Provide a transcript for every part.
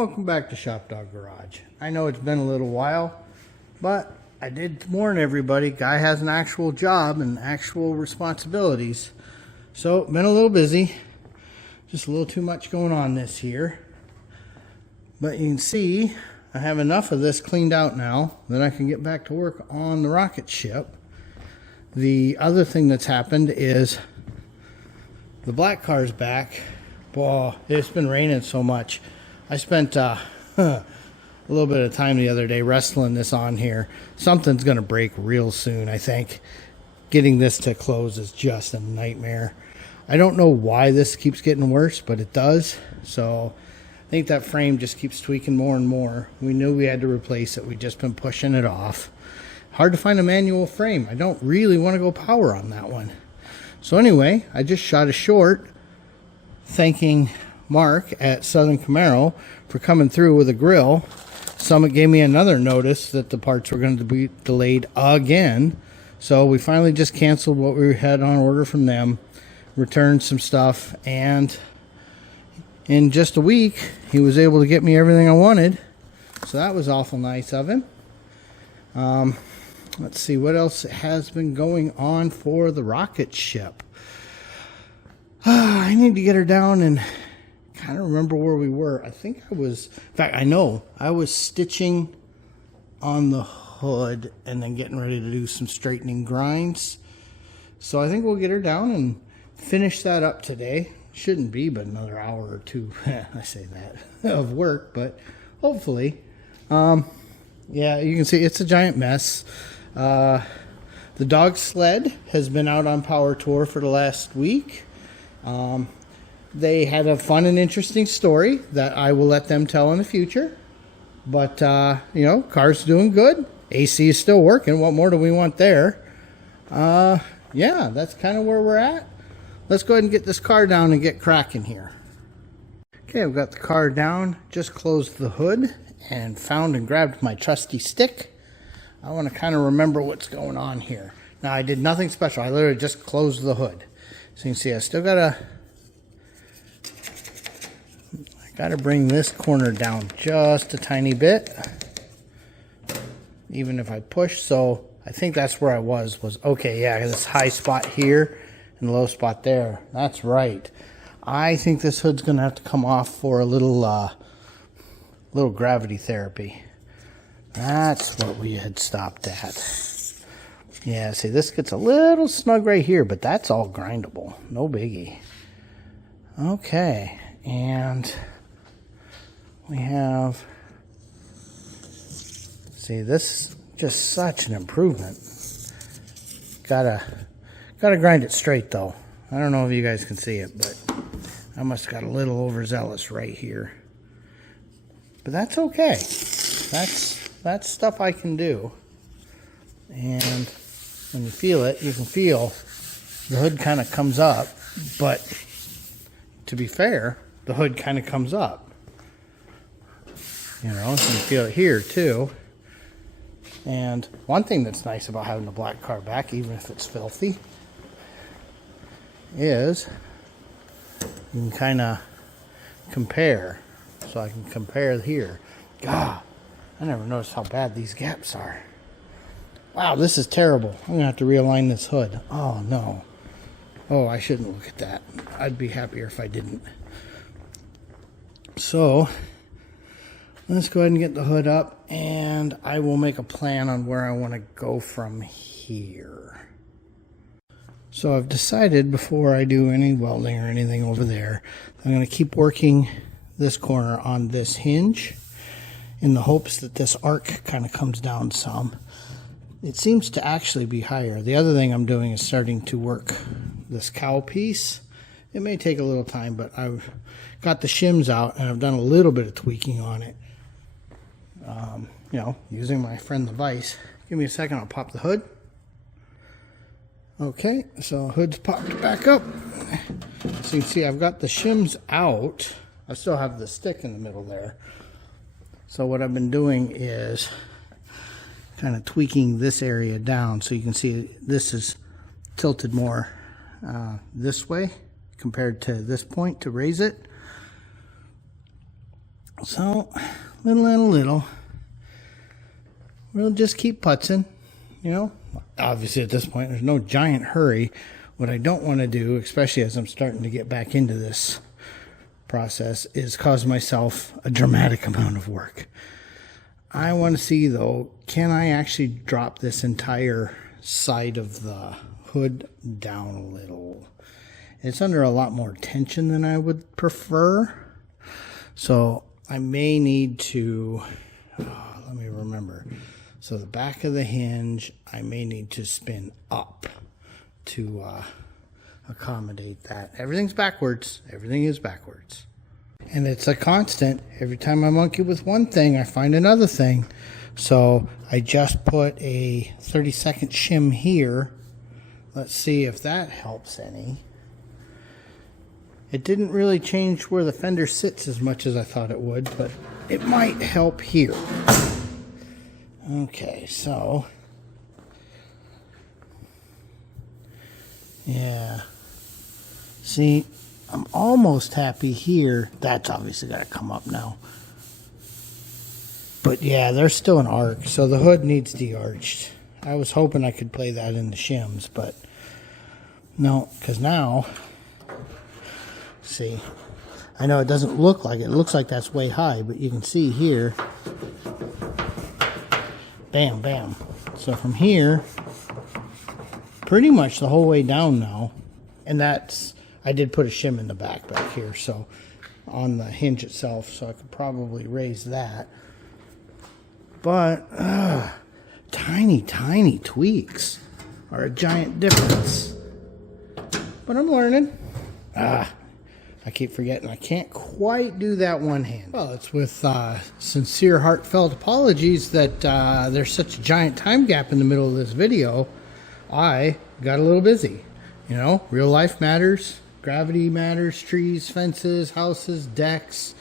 Welcome back to ShopDog-Garage. I know it's been a little while, but I did warn everybody, guy has an actual job and actual responsibilities. So, been a little busy. Just a little too much going on this year. But you can see, I have enough of this cleaned out now that I can get back to work on the RocketShip. The other thing that's happened is the black car's back. Boy, it's been raining so much. I spent a little bit of time the other day wrestling this on here. Something's going to break real soon, I think. Getting this to close is just a nightmare. I don't know why this keeps getting worse, but it does. So I think that frame just keeps tweaking more and more. We knew we had to replace it. We've just been pushing it off. Hard to find a manual frame. I don't really want to go power on that one. So anyway, I just shot a short thanking Mark at Southern Camaro for coming through with a grill. Summit gave me another notice that the parts were going to be delayed again. So we finally just canceled what we had on order from them, returned some stuff, and in just a week he was able to get me everything I wanted. So that was awful nice of him. Let's see what else has been going on for the RocketShip. I need to get her down and kind of remember where we were. I think I was, in fact, I know I was stitching on the hood and then getting ready to do some straightening grinds. So I think we'll get her down and finish that up today. Shouldn't be but another hour or two, I say that, of work, but hopefully. Yeah, you can see it's a giant mess. The dog sled has been out on power tour for the last week. They had a fun and interesting story that I will let them tell in the future. But, you know, car's doing good. AC is still working. What more do we want there? Yeah, that's kind of where we're at. Let's go ahead and get this car down and get cracking here. Okay, I've got the car down. Just closed the hood and found and grabbed my trusty stick. I want to kind of remember what's going on here. Now, I did nothing special. I literally just closed the hood. So you can see I still got to bring this corner down just a tiny bit, even if I push. So I think that's where I was okay, yeah, this high spot here and low spot there. That's right. I think this hood's gonna have to come off for a little gravity therapy. That's what we had stopped at. Yeah, see, this gets a little snug right here, but that's all grindable. No biggie. Okay, and we have, see, this just such an improvement. Gotta grind it straight though. I don't know if you guys can see it, but I must have got a little overzealous right here. But that's okay. That's stuff I can do. And when you feel it, you can feel the hood kind of comes up, but to be fair, the hood kind of comes up. You know, you can feel it here too. And one thing that's nice about having the black car back, even if it's filthy, is you can kind of compare. So I can compare here. God, I never noticed how bad these gaps are. Wow, this is terrible. I'm going to have to realign this hood. Oh, no. Oh, I shouldn't look at that. I'd be happier if I didn't. So let's go ahead and get the hood up, and I will make a plan on where I want to go from here. So I've decided before I do any welding or anything over there, I'm going to keep working this corner on this hinge in the hopes that this arc kind of comes down some. It seems to actually be higher. The other thing I'm doing is starting to work this cowl piece. It may take a little time, but I've got the shims out and I've done a little bit of tweaking on it. You know, using my friend the vise. Give me a second, I'll pop the hood. Okay, so hood's popped back up. So you can see I've got the shims out. I still have the stick in the middle there. So what I've been doing is kind of tweaking this area down. So you can see this is tilted more this way compared to this point to raise it. So, little and a little, we'll just keep putzing, you know. Obviously, at this point, there's no giant hurry. What I don't want to do, especially as I'm starting to get back into this process, is cause myself a dramatic amount of work. I want to see, though, can I actually drop this entire side of the hood down a little? It's under a lot more tension than I would prefer. So I may need to, let me remember. So the back of the hinge, I may need to spin up to accommodate that. Everything's backwards. Everything is backwards. And it's a constant. Every time I monkey with one thing, I find another thing. So I just put a 30-second shim here. Let's see if that helps any. It didn't really change where the fender sits as much as I thought it would, but it might help here. Okay, so yeah. See, I'm almost happy here. That's obviously got to come up now. But yeah, there's still an arc, so the hood needs de-arched. I was hoping I could play that in the shims, but no, because now, see, I know it doesn't look like it. It looks like that's way high, but you can see here, bam, bam. So from here, pretty much the whole way down now, and that's, I did put a shim in the back here, so on the hinge itself, so I could probably raise that. But tiny, tiny tweaks are a giant difference. But I'm learning. I keep forgetting I can't quite do that one hand. Well, it's with sincere, heartfelt apologies that there's such a giant time gap in the middle of this video. I got a little busy. You know, real life matters. Gravity matters, trees, fences, houses, decks,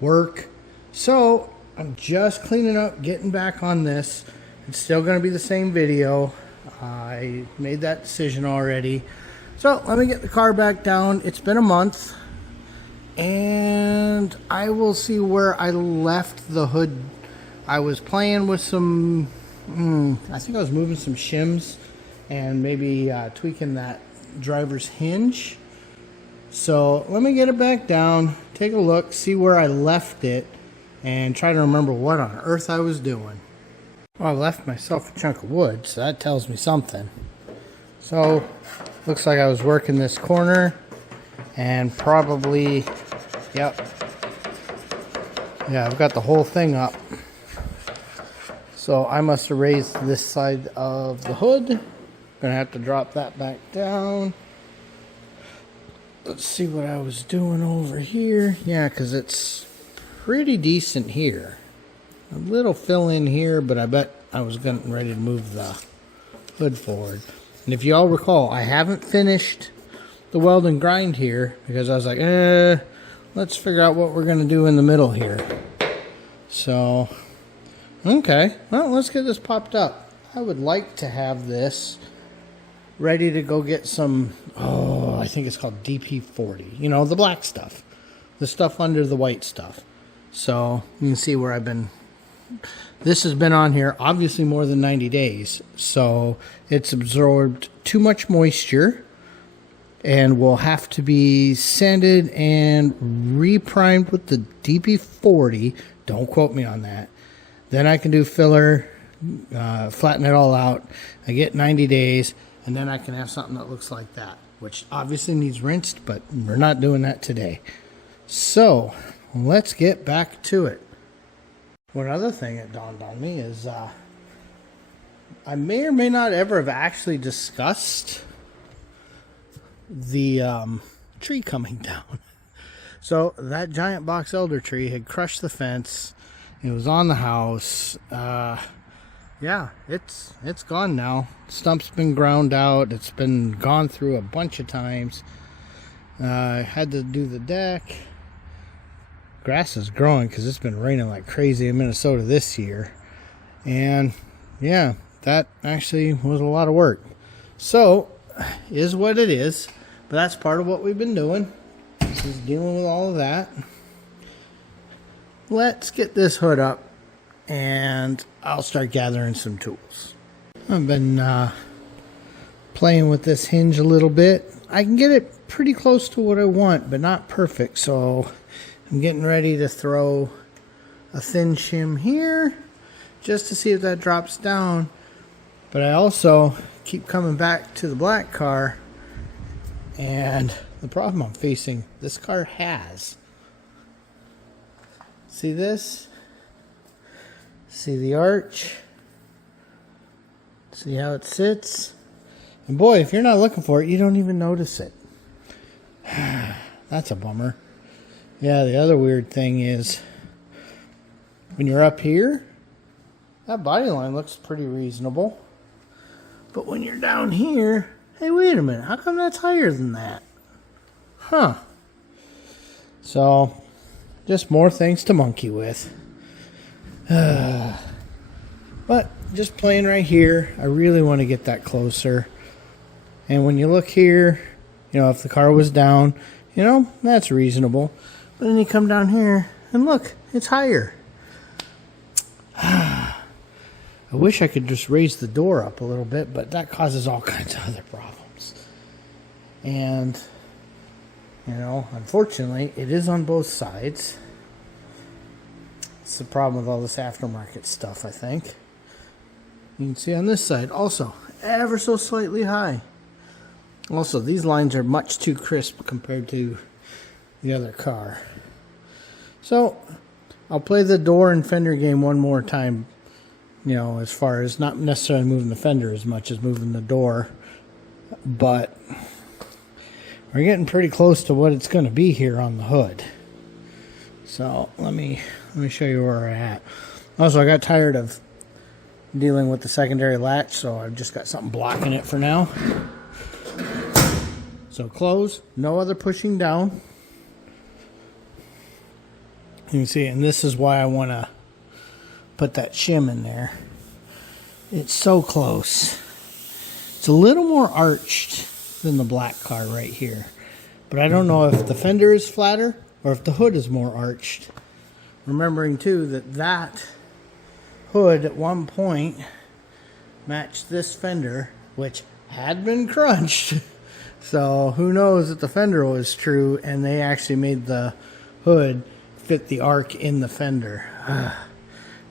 work. So I'm just cleaning up, getting back on this. It's still going to be the same video. I made that decision already. So let me get the car back down. It's been a month. And I will see where I left the hood. I was playing with some, I think I was moving some shims and maybe tweaking that driver's hinge. So let me get it back down, take a look, see where I left it, and try to remember what on earth I was doing. Well, I left myself a chunk of wood, so that tells me something. So, looks like I was working this corner, and probably, yep. Yeah, I've got the whole thing up. So I must have raised this side of the hood. Gonna have to drop that back down. Let's see what I was doing over here. Yeah, because it's pretty decent here. A little fill in here, but I bet I was getting ready to move the hood forward. And if you all recall, I haven't finished the weld and grind here because I was like, let's figure out what we're going to do in the middle here. So, okay. Well, let's get this popped up. I would like to have this ready to go get some, I think it's called DP40. You know, the black stuff. The stuff under the white stuff. So, you can see where I've been. This has been on here, obviously, more than 90 days. So, it's absorbed too much moisture and will have to be sanded and reprimed with the DP40. Don't quote me on that. Then I can do filler, flatten it all out. I get 90 days. And then I can have something that looks like that, which obviously needs rinsed, but we're not doing that today. So, let's get back to it. One other thing that dawned on me is I may or may not ever have actually discussed the tree coming down. So, that giant box elder tree had crushed the fence. It was on the house. Yeah, it's gone now. Stump's been ground out. It's been gone through a bunch of times. I had to do the deck. Grass is growing because it's been raining like crazy in Minnesota this year. And yeah, that actually was a lot of work. So, is what it is. But that's part of what we've been doing. Is dealing with all of that. let's get this hood up and I'll start gathering some tools. I've been playing with this hinge a little bit. I can get it pretty close to what I want, but not perfect. So I'm getting ready to throw a thin shim here just to see if that drops down. But I also keep coming back to the black car, and the problem I'm facing, this car has. See this? See the arch? See how it sits? And boy, if you're not looking for it, you don't even notice it. That's a bummer. Yeah, the other weird thing is when you're up here, that body line looks pretty reasonable. But when you're down here, hey, wait a minute, how come that's higher than that? Huh. So, just more things to monkey with. But just playing right here, I really want to get that closer. And when you look here, you know, if the car was down, you know, that's reasonable. But then you come down here and look, it's higher. I wish I could just raise the door up a little bit, but that causes all kinds of other problems. And, you know, unfortunately, it is on both sides. It's the problem with all this aftermarket stuff, I think. You can see on this side also, ever so slightly high. Also, these lines are much too crisp compared to the other car. So, I'll play the door and fender game one more time. You know, as far as not necessarily moving the fender as much as moving the door. But we're getting pretty close to what it's going to be here on the hood. So, let me show you where we're at. Also, I got tired of dealing with the secondary latch, so I've just got something blocking it for now. So close, no other pushing down. You can see, and this is why I want to put that shim in there. It's so close. It's a little more arched than the black car right here. But I don't know if the fender is flatter or if the hood is more arched. Remembering too that that hood at one point matched this fender, which had been crunched. So who knows if the fender was true and they actually made the hood fit the arc in the fender.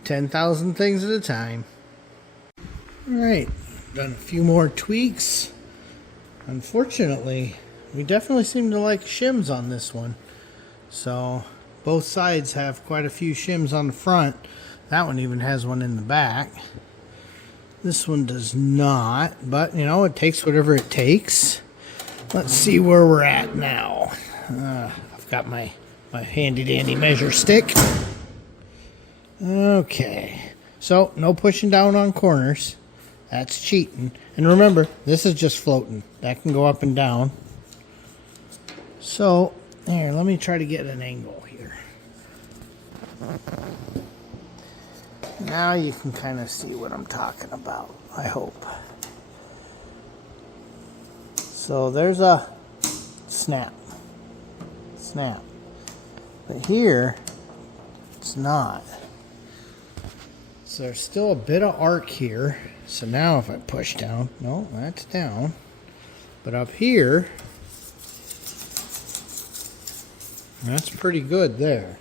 10,000 things at a time. Alright, done a few more tweaks. Unfortunately, we definitely seem to like shims on this one. So both sides have quite a few shims on the front. That one even has one in the back. This one does not, but you know, it takes whatever it takes. Let's see where we're at now. I've got my handy dandy measure stick. Okay, so no pushing down on corners. That's cheating. And remember, this is just floating. That can go up and down. So, here, let me try to get an angle here. Now you can kind of see what I'm talking about, I hope. So there's a snap. But here, it's not. So there's still a bit of arc here. So now if I push down, no, that's down. But up here, that's pretty good there.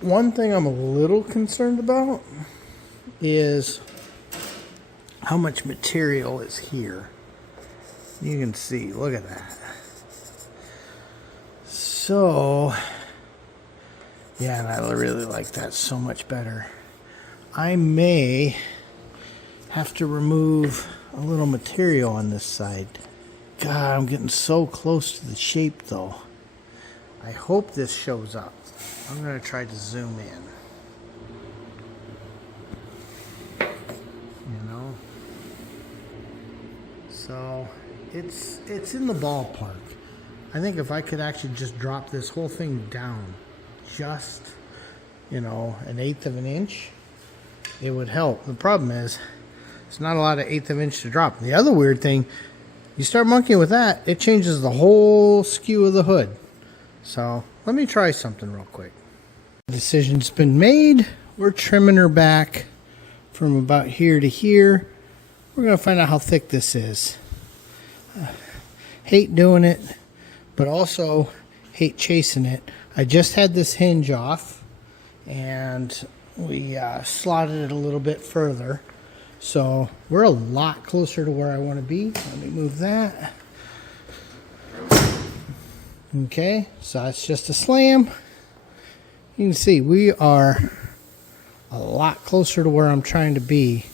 One thing I'm a little concerned about is how much material is here. You can see, look at that. So, yeah, and I really like that so much better. I may have to remove a little material on this side. God, I'm getting so close to the shape though. I hope this shows up. I'm going to try to zoom in. You know? So, it's in the ballpark. I think if I could actually just drop this whole thing down just, you know, 1/8 of an inch, it would help. The problem is, it's not a lot of 1/8 of an inch to drop. The other weird thing, you start monkeying with that, it changes the whole skew of the hood. So, let me try something real quick. Decision's been made. We're trimming her back from about here to here. We're going to find out how thick this is. Hate doing it, but also hate chasing it. I just had this hinge off, and we slotted it a little bit further. So we're a lot closer to where I want to be. Let me move that. Okay, so that's just a slam. You can see we are a lot closer to where I'm trying to be,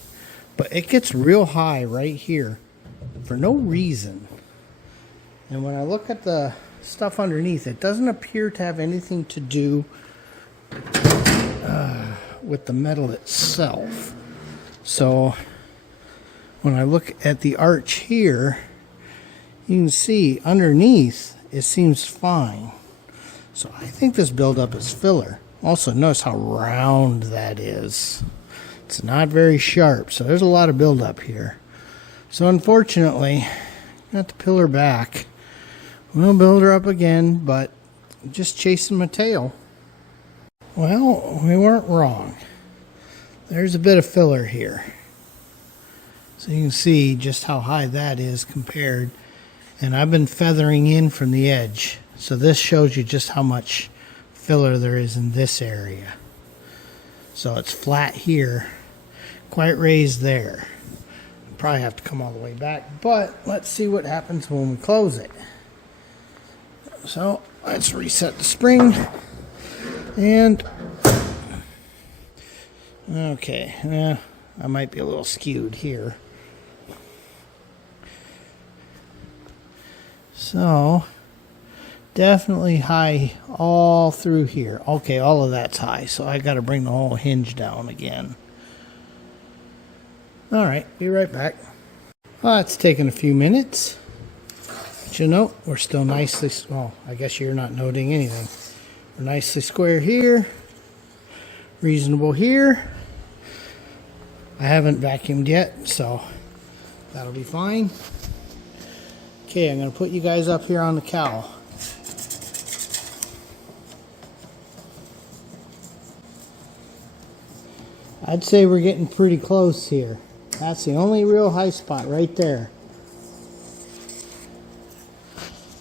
but it gets real high right here for no reason. And when I look at the stuff underneath, it doesn't appear to have anything to do with the metal itself. So when I look at the arch here, you can see underneath it seems fine. So I think this buildup is filler. Also notice how round that is. It's not very sharp, so there's a lot of buildup here. So unfortunately, I got to peel her back. We'll build her up again, but just chasing my tail. Well, we weren't wrong. There's a bit of filler here. So you can see just how high that is compared. And I've been feathering in from the edge. So this shows you just how much filler there is in this area. So it's flat here, quite raised there. Probably have to come all the way back, but let's see what happens when we close it. So let's reset the spring. And okay, I might be a little skewed here. So definitely high all through here. Okay, all of that's high, so I got to bring the whole hinge down again. All right, be right back. Well, it's taken a few minutes. But you know, we're still nicely, well, I guess you're not noting anything. We're nicely square here, reasonable here. I haven't vacuumed yet, so that'll be fine. Okay, I'm going to put you guys up here on the cowl. I'd say we're getting pretty close here. That's the only real high spot right there.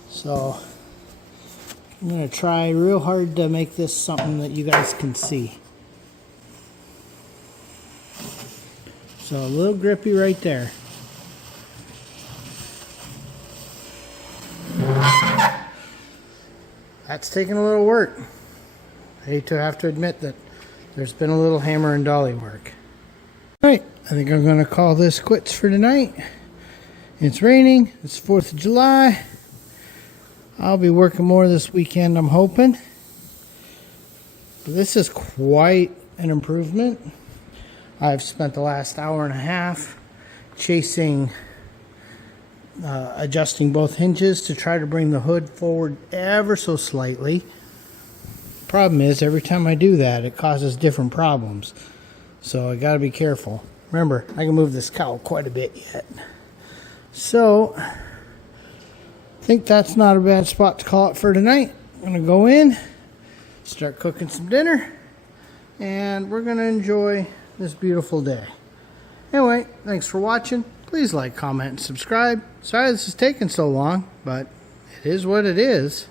So I'm going to try real hard to make this something that you guys can see. So a little grippy right there. That's taking a little work. I hate to have to admit that there's been a little hammer and dolly work. Alright, I think I'm going to call this quits for tonight. It's raining. It's 4th of July. I'll be working more this weekend, I'm hoping. But this is quite an improvement. I've spent the last hour and a half chasing, adjusting both hinges to try to bring the hood forward ever so slightly. Problem is, every time I do that, it causes different problems. So I got to be careful. Remember, I can move this cowl quite a bit yet. So I think that's not a bad spot to call it for tonight. I'm going to go in, start cooking some dinner, and we're going to enjoy this beautiful day. Anyway, thanks for watching. Please like, comment, and subscribe. Sorry this is taking so long, but it is what it is.